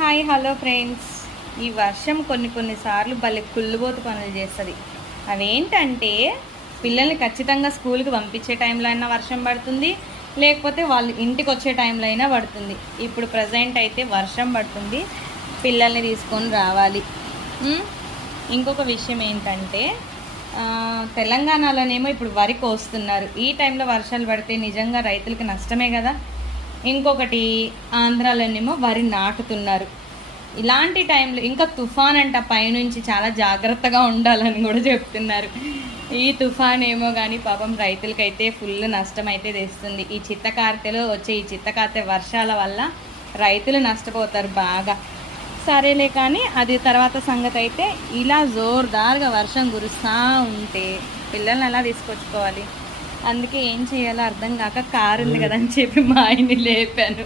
Hi hello friends. ఈ వర్షం కొన్ని కొన్నిసార్లు భలే కుళ్ళుబోతు పనులు చేస్తుంది. అవేంటంటే పిల్లల్ని ఖచ్చితంగా స్కూల్కి పంపించే టైంలో అయినా వర్షం పడుతుంది లేకపోతే వాళ్ళు ఇంటికి వచ్చే టైంలో అయినా పడుతుంది. ఇప్పుడు ప్రజెంట్ అయితే వర్షం పడుతుంది పిల్లల్ని తీసుకొని రావాలి. ఇంకొక విషయం ఏంటంటే తెలంగాణలోనేమో ఇప్పుడు వరి కోస్తున్నారు. ఈ టైంలో వర్షాలు పడితే నిజంగా రైతులకు నష్టమే కదా? ఇంకొకటి ఆంధ్రాలోనేమో వరి నాటుతున్నారు. ఇలాంటి టైంలో ఇంకా తుఫాన్ అంట పైనుంచి చాలా జాగ్రత్తగా ఉండాలని కూడా చెప్తున్నారు. ఈ తుఫాన్ ఏమో కానీ పాపం రైతులకైతే ఫుల్ నష్టం అయితే తెస్తుంది. ఈ చిత్తకార్తెలో వచ్చే ఈ చిత్తకార్తె వర్షాల వల్ల రైతులు నష్టపోతారు బాగా. సరేలే కానీ అది తర్వాత సంగతి అయితే ఇలా జోర్దారుగా వర్షం కురుస్తూ ఉంటే పిల్లల్ని ఎలా తీసుకొచ్చుకోవాలి? అందుకే ఏం చేయాలో అర్థం కాక కారు ఉంది కదా అని చెప్పి మా ఆయన్ని లేపాను.